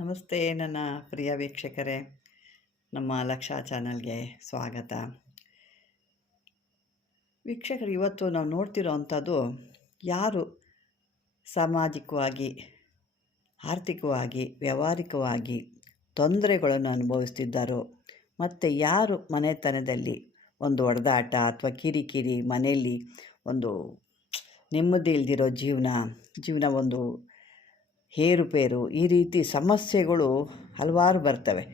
ನಮಸ್ತೆ ನನ್ನ ಪ್ರಿಯ ವೀಕ್ಷಕರೇ, ನಮ್ಮ ಲಕ್ಷ ಚಾನಲ್ಗೆ ಸ್ವಾಗತ. ವೀಕ್ಷಕರು, ಇವತ್ತು ನಾವು ನೋಡ್ತಿರೋ ಅಂಥದ್ದು ಯಾರು ಸಾಮಾಜಿಕವಾಗಿ, ಆರ್ಥಿಕವಾಗಿ, ವ್ಯಾವಹಾರಿಕವಾಗಿ ತೊಂದರೆಗಳನ್ನು ಅನುಭವಿಸ್ತಿದ್ದಾರೋ, ಮತ್ತು ಯಾರು ಮನೆತನದಲ್ಲಿ ಒಂದು ಹೊಡೆದಾಟ ಅಥವಾ ಕಿರಿಕಿರಿ ಮನೆಯಲ್ಲಿ ಒಂದು ನೆಮ್ಮದಿ ಇಲ್ದಿರೋ ಜೀವನ ಜೀವನ ಒಂದು ಏರುಪೇರು ಈ ರೀತಿ ಸಮಸ್ಯೆಗಳು ಹಲವಾರು ಬರ್ತವೆ.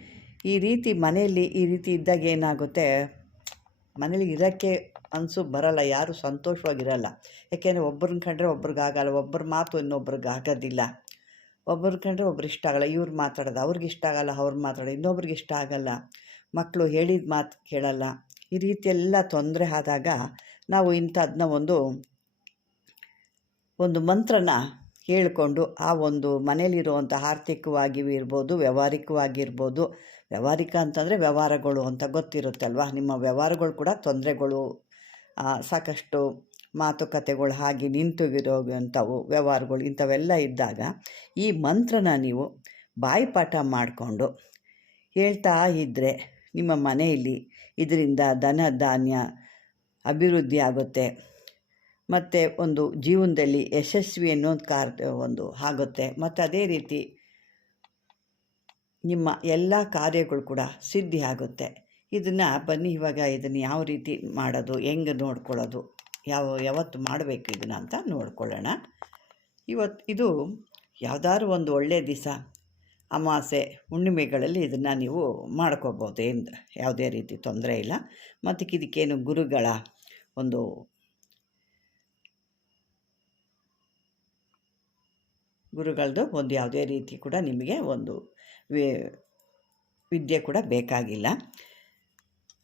ಈ ರೀತಿ ಮನೆಯಲ್ಲಿ ಈ ರೀತಿ ಇದ್ದಾಗ ಏನಾಗುತ್ತೆ? ಮನೇಲಿ ಇರೋಕ್ಕೆ ಅನಿಸು ಬರಲ್ಲ, ಯಾರು ಸಂತೋಷವಾಗಿರಲ್ಲ. ಯಾಕೆಂದರೆ ಒಬ್ರನ್ನ ಕಂಡ್ರೆ ಒಬ್ರಿಗಾಗಲ್ಲ, ಒಬ್ಬರ ಮಾತು ಇನ್ನೊಬ್ರಿಗೆ ಆಗೋದಿಲ್ಲ. ಒಬ್ರು ಕಂಡ್ರೆ ಒಬ್ರು ಇಷ್ಟ ಆಗಲ್ಲ, ಇವ್ರು ಮಾತಾಡೋದು ಅವ್ರಿಗೆ ಇಷ್ಟ ಆಗಲ್ಲ, ಅವ್ರು ಮಾತಾಡೋದು ಇನ್ನೊಬ್ರಿಗೆ ಇಷ್ಟ ಆಗಲ್ಲ. ಮಕ್ಕಳು ಹೇಳಿದ ಮಾತು ಕೇಳಲ್ಲ. ಈ ರೀತಿ ಎಲ್ಲ ತೊಂದರೆ ಆದಾಗ ನಾವು ಇಂಥದನ್ನ ಒಂದು ಒಂದು ಮಂತ್ರನ ಹೇಳಿಕೊಂಡು ಆ ಒಂದು ಮನೇಲಿರುವಂಥ ಆರ್ಥಿಕವಾಗಿ ಇರ್ಬೋದು, ವ್ಯಾವಹಾರಿಕವಾಗಿರ್ಬೋದು, ವ್ಯವಹಾರಿಕ ಅಂತಂದರೆ ವ್ಯವಹಾರಗಳು ಅಂತ ಗೊತ್ತಿರುತ್ತಲ್ವ? ನಿಮ್ಮ ವ್ಯವಹಾರಗಳು ಕೂಡ ತೊಂದರೆಗಳು ಸಾಕಷ್ಟು ಮಾತುಕತೆಗಳು ಹಾಗೆ ನಿಂತುಗಿರೋಂಥವು ವ್ಯವಹಾರಗಳು ಇಂಥವೆಲ್ಲ ಇದ್ದಾಗ ಈ ಮಂತ್ರನ ನೀವು ಬಾಯಿಪಾಠ ಮಾಡಿಕೊಂಡು ಹೇಳ್ತಾ ಇದ್ದರೆ ನಿಮ್ಮ ಮನೆಯಲ್ಲಿ ಇದರಿಂದ ಧನ ಧಾನ್ಯ ಅಭಿವೃದ್ಧಿ ಆಗುತ್ತೆ ಮತ್ತು ಒಂದು ಜೀವನದಲ್ಲಿ ಯಶಸ್ವಿ ಅನ್ನೋದು ಕಾರ್, ಒಂದು ಆಗುತ್ತೆ. ಮತ್ತು ಅದೇ ರೀತಿ ನಿಮ್ಮ ಎಲ್ಲ ಕಾರ್ಯಗಳು ಕೂಡ ಸಿದ್ಧಿ ಆಗುತ್ತೆ. ಇದನ್ನು ಬನ್ನಿ, ಇವಾಗ ಇದನ್ನು ಯಾವ ರೀತಿ ಮಾಡೋದು, ಹೆಂಗೆ ನೋಡ್ಕೊಳ್ಳೋದು, ಯಾವ, ಯಾವತ್ತು ಮಾಡಬೇಕು ಇದನ್ನು ಅಂತ ನೋಡ್ಕೊಳ್ಳೋಣ. ಇವತ್ತು ಇದು ಯಾವುದಾದ್ರು ಒಂದು ಒಳ್ಳೆಯ ದಿವಸ, ಅಮಾಸೆ, ಹುಣ್ಣಿಮೆಗಳಲ್ಲಿ ಇದನ್ನು ನೀವು ಮಾಡ್ಕೋಬೋದು ಏನು, ಯಾವುದೇ ರೀತಿ ತೊಂದರೆ ಇಲ್ಲ. ಮತ್ತು ಇದಕ್ಕೇನು ಗುರುಗಳ ಒಂದು ಗುರುಗಳದ್ದು ಒಂದು ಯಾವುದೇ ರೀತಿ ಕೂಡ ನಿಮಗೆ ಒಂದು ವಿದ್ಯೆ ಕೂಡ ಬೇಕಾಗಿಲ್ಲ.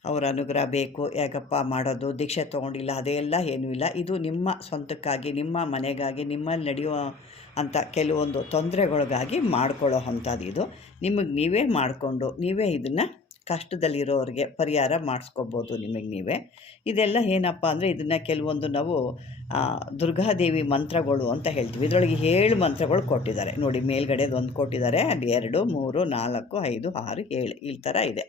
ಅವರ ಅನುಗ್ರಹ ಬೇಕು, ಯಾಕಪ್ಪ ಮಾಡೋದು, ದೀಕ್ಷೆ ತೊಗೊಂಡಿಲ್ಲ, ಅದೆಲ್ಲ ಏನೂ ಇಲ್ಲ. ಇದು ನಿಮ್ಮ ಸ್ವಂತಕ್ಕಾಗಿ, ನಿಮ್ಮ ಮನೆಗಾಗಿ, ನಿಮ್ಮಲ್ಲಿ ನಡೆಯುವ ಅಂಥ ಕೆಲವೊಂದು ತೊಂದರೆಗಳಿಗಾಗಿ ಮಾಡ್ಕೊಳ್ಳೋ ಅಂಥದ್ದು ಇದು. ನಿಮಗೆ ನೀವೇ ಮಾಡಿಕೊಂಡು, ನೀವೇ ಇದನ್ನು ಕಷ್ಟದಲ್ಲಿರೋರಿಗೆ ಪರಿಹಾರ ಮಾಡಿಸ್ಕೋಬೋದು ನಿಮಗೆ ನೀವೇ. ಇದೆಲ್ಲ ಏನಪ್ಪ ಅಂದರೆ ಇದನ್ನು ಕೆಲವೊಂದು ನಾವು ದುರ್ಗಾದೇವಿ ಮಂತ್ರಗಳು ಅಂತ ಹೇಳ್ತೀವಿ. ಇದರೊಳಗೆ ಏಳು ಮಂತ್ರಗಳು ಕೊಟ್ಟಿದ್ದಾರೆ. ನೋಡಿ, ಮೇಲ್ಗಡೆದು ಒಂದು ಕೊಟ್ಟಿದ್ದಾರೆ. ಅದು ಎರಡು, ಮೂರು, ನಾಲ್ಕು, ಐದು, ಆರು, ಏಳು ಈ ಥರ ಇದೆ.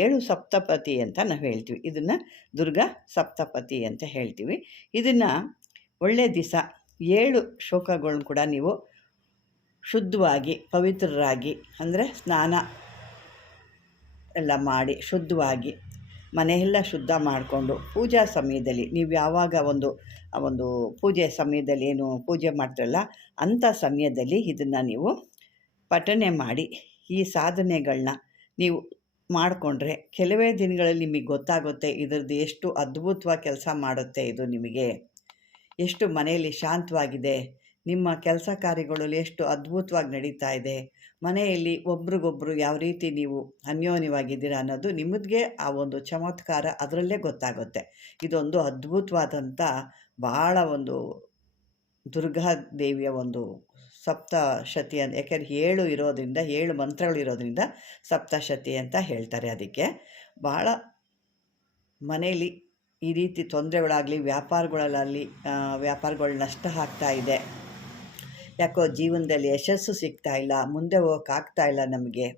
ಏಳು ಸಪ್ತಪತಿ ಅಂತ ನಾವು ಹೇಳ್ತೀವಿ. ಇದನ್ನು ದುರ್ಗಾ ಸಪ್ತಪತಿ ಅಂತ ಹೇಳ್ತೀವಿ. ಇದನ್ನು ಒಳ್ಳೆಯ ದಿವಸ ಏಳು ಶೋಕಗಳನ್ನ ಕೂಡ ನೀವು ಶುದ್ಧವಾಗಿ, ಪವಿತ್ರರಾಗಿ ಅಂದರೆ ಸ್ನಾನ ಎಲ್ಲ ಮಾಡಿ ಶುದ್ಧವಾಗಿ ಮನೆಯೆಲ್ಲ ಶುದ್ಧ ಮಾಡಿಕೊಂಡು ಪೂಜಾ ಸಮಯದಲ್ಲಿ ನೀವು ಯಾವಾಗ ಒಂದು ಒಂದು ಪೂಜೆ ಸಮಯದಲ್ಲಿ ಏನು ಪೂಜೆ ಮಾಡ್ತಾರಲ್ಲ ಅಂಥ ಸಮಯದಲ್ಲಿ ಇದನ್ನು ನೀವು ಪಠನೆ ಮಾಡಿ ಈ ಸಾಧನೆಗಳನ್ನ ನೀವು ಮಾಡಿಕೊಂಡ್ರೆ ಕೆಲವೇ ದಿನಗಳಲ್ಲಿ ನಿಮಗೆ ಗೊತ್ತಾಗುತ್ತೆ ಇದರದ್ದು ಎಷ್ಟು ಅದ್ಭುತವಾಗಿ ಕೆಲಸ ಮಾಡುತ್ತೆ ಇದು ನಿಮಗೆ, ಎಷ್ಟು ಮನೆಯಲ್ಲಿ ಶಾಂತವಾಗಿದೆ ನಿಮ್ಮ ಕೆಲಸ ಕಾರ್ಯಗಳಲ್ಲಿ ಎಷ್ಟು ಅದ್ಭುತವಾಗಿ ನಡೀತಾ ಇದೆ? ಮನೆಯಲ್ಲಿ ಒಬ್ರಿಗೊಬ್ರು ಯಾವ ರೀತಿ ನೀವು ಅನ್ಯೋನ್ಯವಾಗಿದ್ದೀರಾ ಅನ್ನೋದು ನಿಮಗೆ ಆ ಒಂದು ಚಮತ್ಕಾರ ಅದರಲ್ಲೇ ಗೊತ್ತಾಗುತ್ತೆ. ಇದೊಂದು ಅದ್ಭುತವಾದಂಥ ಭಾಳ ಒಂದು ದುರ್ಗಾ ದೇವಿಯ ಒಂದು ಸಪ್ತಶತಿ ಅಂತ, ಯಾಕೆಂದರೆ ಏಳು ಇರೋದ್ರಿಂದ, ಏಳು ಮಂತ್ರಗಳು ಇರೋದ್ರಿಂದ ಸಪ್ತಶತಿ ಅಂತ ಹೇಳ್ತಾರೆ ಅದಕ್ಕೆ. ಭಾಳ ಮನೆಯಲ್ಲಿ ಈ ರೀತಿ ತೊಂದರೆಗಳಾಗಲಿ, ವ್ಯಾಪಾರಗಳಲ್ಲಾಗಲಿ ವ್ಯಾಪಾರಗಳು ನಷ್ಟ ಆಗ್ತಾ ಇದೆ. ಯಾಕೋ ಜೀವನದಲ್ಲಿ ಯಶಸ್ಸು ಸಿಗ್ತಾ ಇಲ್ಲ, ಮುಂದೆ ಹೋಗೋಕ್ಕಾಗ್ತಾ ಇಲ್ಲ ನಮಗೆ.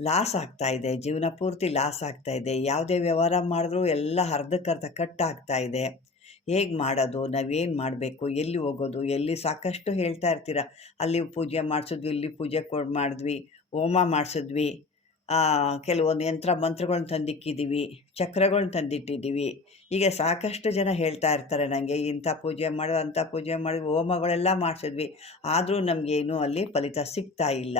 ಲಾಸ್ ಆಗ್ತಾ ಇದೆ, ಜೀವನ ಪೂರ್ತಿ ಲಾಸ್ ಆಗ್ತಾ ಇದೆ. ಯಾವುದೇ ವ್ಯವಹಾರ ಮಾಡಿದ್ರೂ ಎಲ್ಲ ಅರ್ಧಕ್ಕರ್ಧ ಕಟ್ ಆಗ್ತಾ ಇದೆ. ಹೇಗೆ ಮಾಡೋದು, ನಾವೇನು ಮಾಡಬೇಕು, ಎಲ್ಲಿ ಹೋಗೋದು, ಎಲ್ಲಿ ಸಾಕಷ್ಟು ಹೇಳ್ತಾ ಇರ್ತೀರ? ಅಲ್ಲಿ ಪೂಜೆ ಮಾಡಿಸಿದ್ವಿ, ಇಲ್ಲಿ ಪೂಜೆ ಕೊಡ್ ಮಾಡಿದ್ವಿ, ಹೋಮ ಮಾಡಿಸಿದ್ವಿ. ಕೆಲವೊಂದು ಯಂತ್ರ ಮಂತ್ರಗಳನ್ನ ತಂದಿಕ್ಕಿದ್ದೀವಿ ಚಕ್ರಗಳನ್ನ ತಂದಿಟ್ಟಿದ್ದೀವಿ ಈಗ ಸಾಕಷ್ಟು ಜನ ಹೇಳ್ತಾ ಇರ್ತಾರೆ ನನಗೆ ಇಂಥ ಪೂಜೆ ಮಾಡು, ಅಂಥ ಪೂಜೆ ಮಾಡಿ, ಹೋಮಗಳೆಲ್ಲ ಮಾಡಿಸಿದ್ವಿ. ಆದರೂ ನಮಗೇನು ಅಲ್ಲಿ ಫಲಿತ ಸಿಗ್ತಾ ಇಲ್ಲ.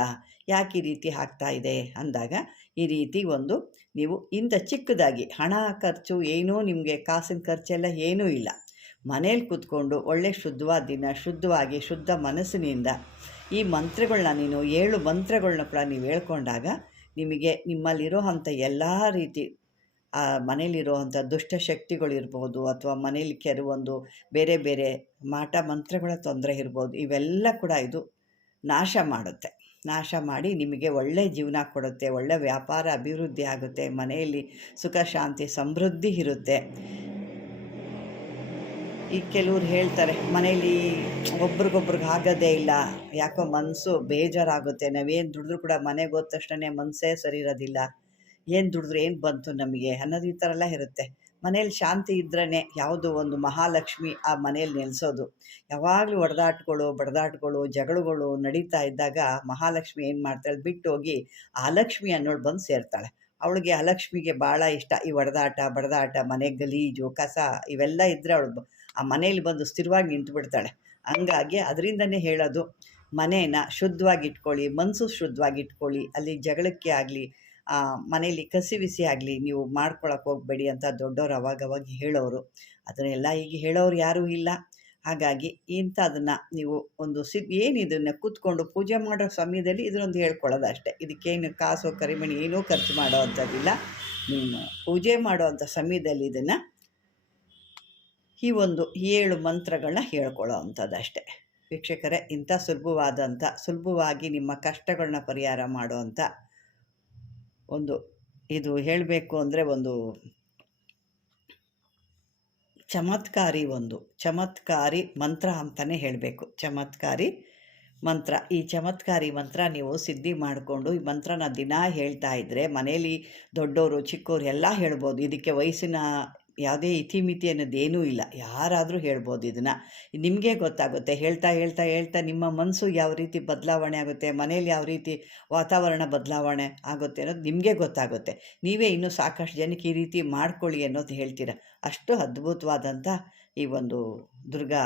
ಯಾಕೆ ಈ ರೀತಿ ಆಗ್ತಾ ಇದೆ ಅಂದಾಗ, ಈ ರೀತಿ ಒಂದು ನೀವು ಇಂಥ ಚಿಕ್ಕದಾಗಿ ಹಣ ಖರ್ಚು ಏನೂ ನಿಮಗೆ ಕಾಸಿನ ಖರ್ಚೆಲ್ಲ ಏನೂ ಇಲ್ಲ. ಮನೇಲಿ ಕೂತ್ಕೊಂಡು ಒಳ್ಳೆ ಶುದ್ಧವಾದ ದಿನ, ಶುದ್ಧವಾಗಿ, ಶುದ್ಧ ಮನಸ್ಸಿನಿಂದ ಈ ಮಂತ್ರಗಳನ್ನ ನೀನು, ಏಳು ಮಂತ್ರಗಳನ್ನ ಕೂಡ ನೀವು ಹೇಳ್ಕೊಂಡಾಗ ನಿಮಗೆ ನಿಮ್ಮಲ್ಲಿರೋ ಅಂಥ ಎಲ್ಲ ರೀತಿ, ಆ ಮನೇಲಿರುವಂಥ ದುಷ್ಟಶಕ್ತಿಗಳಿರ್ಬೋದು ಅಥವಾ ಮನೇಲಿ ಕೆಲವೊಂದು ಬೇರೆ ಬೇರೆ ಮಾಟ ಮಂತ್ರಗಳ ತೊಂದರೆ ಇರ್ಬೋದು, ಇವೆಲ್ಲ ಕೂಡ ಇದು ನಾಶ ಮಾಡುತ್ತೆ. ನಾಶ ಮಾಡಿ ನಿಮಗೆ ಒಳ್ಳೆಯ ಜೀವನ ಕೊಡುತ್ತೆ ಒಳ್ಳೆಯ ವ್ಯಾಪಾರ ಅಭಿವೃದ್ಧಿ ಆಗುತ್ತೆ, ಮನೆಯಲ್ಲಿ ಸುಖ, ಶಾಂತಿ, ಸಮೃದ್ಧಿ ಇರುತ್ತೆ. ಈಗ ಕೆಲವ್ರು ಹೇಳ್ತಾರೆ, ಮನೇಲಿ ಒಬ್ರಿಗೊಬ್ರಿಗೆ ಆಗೋದೇ ಇಲ್ಲ. ಯಾಕೋ ಮನಸ್ಸು ಬೇಜಾರಾಗುತ್ತೆ. ನಾವೇನು ದುಡಿದ್ರು ಕೂಡ ಮನೆಗೆ ಹೋದ ತಕ್ಷಣ ಮನಸ್ಸೇ ಸರಿ ಇರೋದಿಲ್ಲ. ಏನು ದುಡಿದ್ರು, ಏನು ಬಂತು ನಮಗೆ? ಅನ್ನೋದು ಈ ಥರ ಎಲ್ಲ ಇರುತ್ತೆ. ಮನೇಲಿ ಶಾಂತಿ ಇದ್ರೇ ಯಾವುದೋ ಒಂದು ಮಹಾಲಕ್ಷ್ಮಿ ಆ ಮನೇಲಿ ನೆಲೆಸೋದು. ಯಾವಾಗಲೂ ಹೊಡೆದಾಟಗಳು ಬಡದಾಟಗಳು ಜಗಳಗಳು ನಡೀತಾ ಇದ್ದಾಗ ಮಹಾಲಕ್ಷ್ಮಿ ಏನು ಮಾಡ್ತಾಳೆ? ಬಿಟ್ಟು ಹೋಗಿ ಆ ಲಕ್ಷ್ಮಿ ಅನ್ನೋಳು ಬಂದು ಸೇರ್ತಾಳೆ. ಅವಳಿಗೆ ಆ ಲಕ್ಷ್ಮಿಗೆ ಭಾಳ ಇಷ್ಟ. ಈ ಹೊಡೆದಾಟ ಬಡದಾಟ, ಮನೆ ಗಲೀಜು, ಕಸ ಇವೆಲ್ಲ ಇದ್ದರೆ ಅವಳು ಆ ಮನೆಯಲ್ಲಿ ಬಂದು ಸ್ಥಿರವಾಗಿ ನಿಂತು ಬಿಡ್ತಾಳೆ ಹಂಗಾಗಿ ಅದರಿಂದನೇ ಹೇಳೋದು, ಮನೇನ ಶುದ್ಧವಾಗಿ ಇಟ್ಕೊಳ್ಳಿ ಮನಸ್ಸು ಶುದ್ಧವಾಗಿ ಇಟ್ಕೊಳ್ಳಿ, ಅಲ್ಲಿ ಜಗಳಕ್ಕೆ ಆಗಲಿ ಮನೆಯಲ್ಲಿ ಕಸಿವಿಸಿ ಆಗಲಿ, ನೀವು ಮಾಡ್ಕೊಳಕ್ಕೆ ಹೋಗಬೇಡಿ ಅಂತ ದೊಡ್ಡವರು ಅವಾಗವಾಗ ಹೇಳೋರು. ಅದನ್ನೆಲ್ಲ ಈಗ ಹೇಳೋರು ಯಾರೂ ಇಲ್ಲ. ಹಾಗಾಗಿ ಇಂಥದನ್ನು ನೀವು ಒಂದು ಸಿ ಏನಿದನ್ನು ಕೂತ್ಕೊಂಡು ಪೂಜೆ ಮಾಡೋ ಸಮಯದಲ್ಲಿ ಇದನ್ನೊಂದು ಹೇಳ್ಕೊಳ್ಳೋದು ಅಷ್ಟೇ ಇದಕ್ಕೇನು ಕಾಸು ಕರಿಮಣಿ ಏನೂ ಖರ್ಚು ಮಾಡೋ ಅಂಥದ್ದಿಲ್ಲ. ಪೂಜೆ ಮಾಡೋವಂಥ ಸಮಯದಲ್ಲಿ ಇದನ್ನು ಈ ಒಂದು ಏಳು ಮಂತ್ರಗಳನ್ನ ಹೇಳ್ಕೊಳ್ಳೋ ಅಂಥದ್ದು ಅಷ್ಟೇ ವೀಕ್ಷಕರೇ, ಇಂಥ ಸುಲಭವಾದಂಥ, ಸುಲಭವಾಗಿ ನಿಮ್ಮ ಕಷ್ಟಗಳನ್ನ ಪರಿಹಾರ ಮಾಡುವಂಥ ಒಂದು ಇದು ಹೇಳಬೇಕು ಅಂದರೆ ಒಂದು ಚಮತ್ಕಾರಿ ಒಂದು, ಚಮತ್ಕಾರಿ ಮಂತ್ರ ಅಂತಲೇ ಹೇಳಬೇಕು. ಚಮತ್ಕಾರಿ ಮಂತ್ರ. ಈ ಚಮತ್ಕಾರಿ ಮಂತ್ರ ನೀವು ಸಿದ್ಧಿ ಮಾಡಿಕೊಂಡು, ಈ ಮಂತ್ರನ ದಿನ ಹೇಳ್ತಾ ಇದ್ದರೆ ಮನೇಲಿ ದೊಡ್ಡವರು ಚಿಕ್ಕವರು ಎಲ್ಲ ಹೇಳ್ಬೋದು. ಇದಕ್ಕೆ ವಯಸ್ಸಿನ ಯಾವುದೇ ಇತಿಮಿತಿ ಅನ್ನೋದೇನೂ ಇಲ್ಲ. ಯಾರಾದರೂ ಹೇಳ್ಬೋದು ಇದನ್ನು. ನಿಮಗೆ ಗೊತ್ತಾಗುತ್ತೆ. ಹೇಳ್ತಾ ಹೇಳ್ತಾ ಹೇಳ್ತಾ ನಿಮ್ಮ ಮನಸ್ಸು ಯಾವ ರೀತಿ ಬದಲಾವಣೆ ಆಗುತ್ತೆ ಮನೇಲಿ ಯಾವ ರೀತಿ ವಾತಾವರಣ ಬದಲಾವಣೆ ಆಗುತ್ತೆ ಅನ್ನೋದು ನಿಮಗೆ ಗೊತ್ತಾಗುತ್ತೆ. ನೀವೇ ಇನ್ನೂ ಸಾಕಷ್ಟು ಜನಕ್ಕೆ ಈ ರೀತಿ ಮಾಡ್ಕೊಳ್ಳಿ ಅನ್ನೋದು ಹೇಳ್ತೀರ. ಅಷ್ಟು ಅದ್ಭುತವಾದಂಥ ಈ ಒಂದು ದುರ್ಗಾ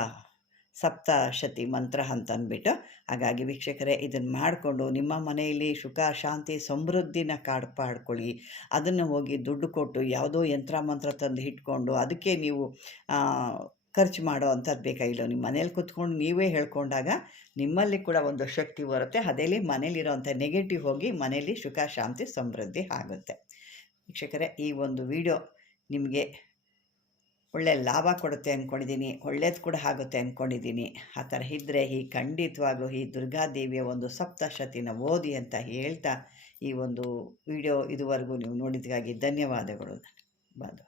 ಸಪ್ತಶತಿ ಮಂತ್ರ ಅಂತ ಅಂದ್ಬಿಟ್ಟು, ಹಾಗಾಗಿ ವೀಕ್ಷಕರೇ ಇದನ್ನು ಮಾಡಿಕೊಂಡು ನಿಮ್ಮ ಮನೆಯಲ್ಲಿ ಸುಖ, ಶಾಂತಿ, ಸಮೃದ್ಧಿನ ಕಾಡ್ಪಾಡ್ಕೊಳ್ಳಿ ಅದನ್ನು ಹೋಗಿ ದುಡ್ಡು ಕೊಟ್ಟು ಯಾವುದೋ ಯಂತ್ರ, ಮಂತ್ರ ತಂದು ಇಟ್ಕೊಂಡು ಅದಕ್ಕೆ ನೀವು ಖರ್ಚು ಮಾಡೋ ಅಂಥದ್ದು ಬೇಕಾಗಿಲ್ಲ ನಿಮ್ಮ ಮನೇಲಿ ಕೂತ್ಕೊಂಡು ನೀವೇ ಹೇಳ್ಕೊಂಡಾಗ ನಿಮ್ಮಲ್ಲಿ ಕೂಡ ಒಂದು ಶಕ್ತಿ ಬರುತ್ತೆ. ಅದೇಲಿ ಮನೇಲಿರೋವಂಥ ನೆಗೆಟಿವ್ ಹೋಗಿ ಮನೇಲಿ ಸುಖ, ಶಾಂತಿ, ಸಮೃದ್ಧಿ ಆಗುತ್ತೆ. ವೀಕ್ಷಕರೇ, ಈ ಒಂದು ವಿಡಿಯೋ ನಿಮಗೆ ಒಳ್ಳೆ ಲಾಭ ಕೊಡುತ್ತೆ ಅಂದ್ಕೊಂಡಿದ್ದೀನಿ ಒಳ್ಳೇದು ಕೂಡ ಆಗುತ್ತೆ ಅಂದ್ಕೊಂಡಿದ್ದೀನಿ ಆ ಥರ ಇದ್ದರೆ ಈ ಖಂಡಿತವಾಗ್ಲೂ ಈ ದುರ್ಗಾದೇವಿಯ ಒಂದು ಸಪ್ತಶತಿನ ಓದಿ ಅಂತ ಹೇಳ್ತಾ ಈ ಒಂದು ವಿಡಿಯೋ ಇದುವರೆಗೂ ನೀವು ನೋಡಿದ್ದಕ್ಕಾಗಿ ಧನ್ಯವಾದಗಳು. ಬಾದು